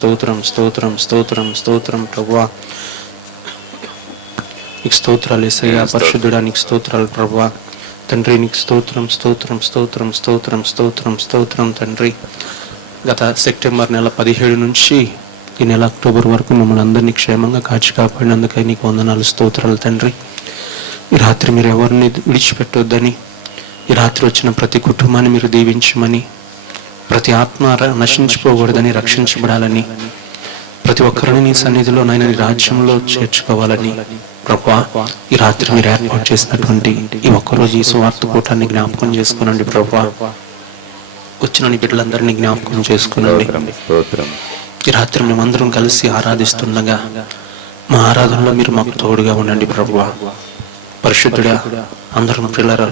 స్తోత్రం స్తోత్రం స్తోత్రం స్తోత్రం ప్రభువా నీకు స్తోత్రాలు ఎసయ్యా పరిశుద్ధుడా నీకు స్తోత్రాలు ప్రభువా తండ్రి నీకు స్తోత్రం స్తోత్రం స్తోత్రం స్తోత్రం స్తోత్రం స్తోత్రం తండ్రి. గత సెప్టెంబర్ నెల పదిహేడు నుంచి ఈ నెల అక్టోబర్ వరకు మమ్మల్ని అందరినీ క్షేమంగా కాచి కాపాడినందుకై నీకు వందనాలు స్తోత్రాలు తండ్రి. ఈ రాత్రి మీరు ఎవరిని విడిచిపెట్టొద్దని ఈ రాత్రి వచ్చిన ప్రతి కుటుంబాన్ని మీరు దీవించమని ప్రతి ఆత్మ నశించిపోకూడదని రక్షించబడాలని ప్రతి ఒక్కరిని నీ సన్నిధిలో నాయన నీ రాజ్యంలో చేర్చుకోవాలని ప్రభా ఈ రాత్రి మీరు ఏర్పాటు చేసినటువంటి ఈ ఒక్కరోజు ఈ సువార్త కూటాన్ని జ్ఞాపకం చేసుకునండి ప్రభా. వచ్చిన నీ బిడ్డలందరినీ జ్ఞాపకం చేసుకునండి. ఈ రాత్రి మేమందరం కలిసి ఆరాధిస్తుండగా మా ఆరాధనలో మీరు మాకు తోడుగా ఉండండి ప్రభువా పరిశుద్ధుడా అందరం పిల్లర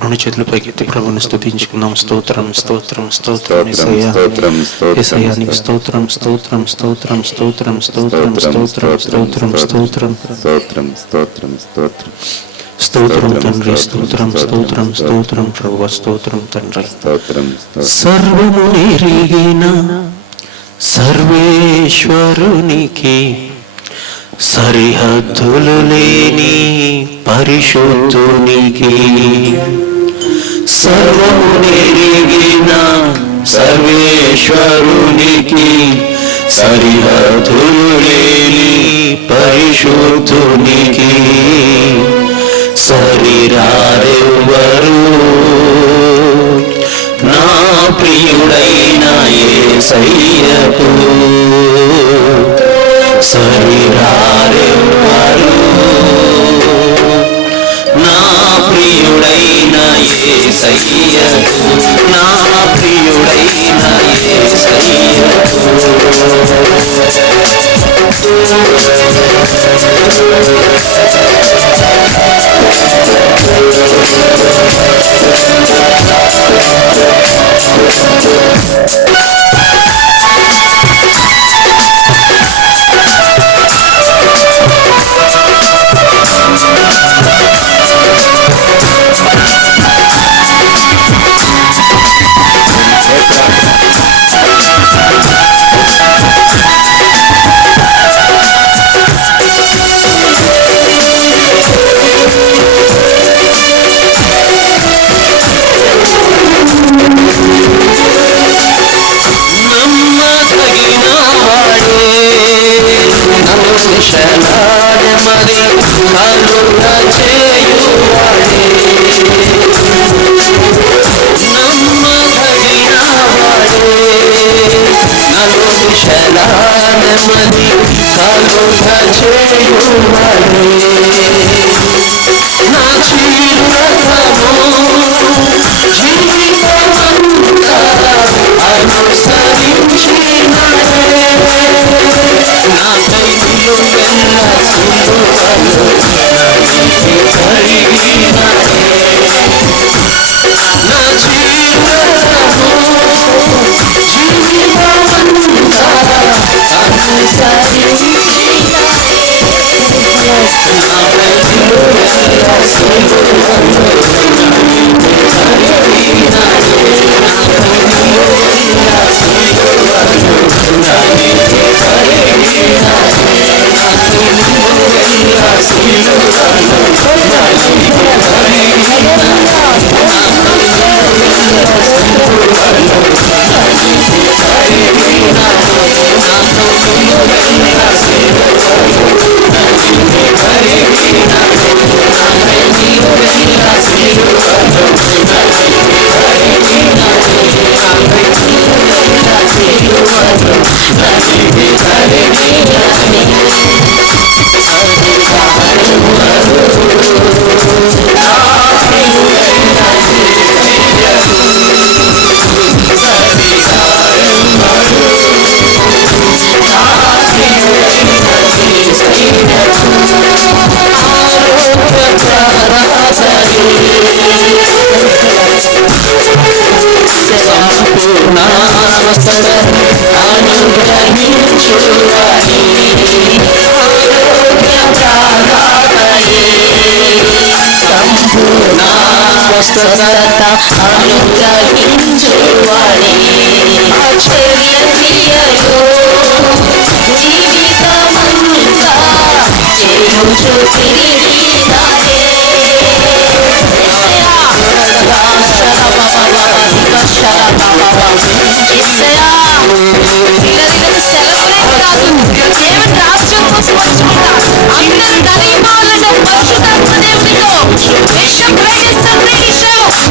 రెండు చేతుల పైకి ఎత్తి ప్రభుని స్తుతించుకుందాం స్తోత్రం స్తోత్రం స్తోత్రం స్తోత్రం. స్తోత్రం స్తోత్రం స్తోత్రం స్తోత్రం స్తోత్రం స్తోత్రం స్తోత్రం స్తోత్రం స్తోత్రం స్తోత్రం స్తోత్రం స్తోత్రం స్తోత్రం తండ్రి స్తోత్రం స్తోత్రం స్తోత్రం ప్రభు స్తోత్రం తండ్రి స్తోత్రం సర్వము ఎరిగిన సర్వేశ్వరునికి సరిహద్దులు లేని ಪರಿಶುದ್ಧನಿಗೆ ಸರ್ವಮುನಿಗಿನ ಸರ್ವೇಶ್ವರುನಿಗೆ సరిహద్దులేని పరిశుద్ధునికి సరిరారెవ్వరు నా ప్రియుడైన ఏసయ్యకు సరిరారెవ్వరు ప్రియుడైన ఏసయ్యకు నా ప్రియుడైన ఏసయ్యకు Thank शरानी कालो नाचे नाची I'm so single, స్వస్థత అనుగ్రహించువాణి ఆశ్చర్యక్రియలో జీవితమంతా చేయుచు తిరిగి అనుగ్రహించువాని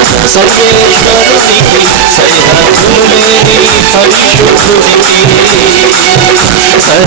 కోసం వచ్చుకుంటారు అందరూ ధనిమాలను పరిశుద్ధాత్మ దేవునితో విశ్వ ప్రైజ్ సందేశం సరిగా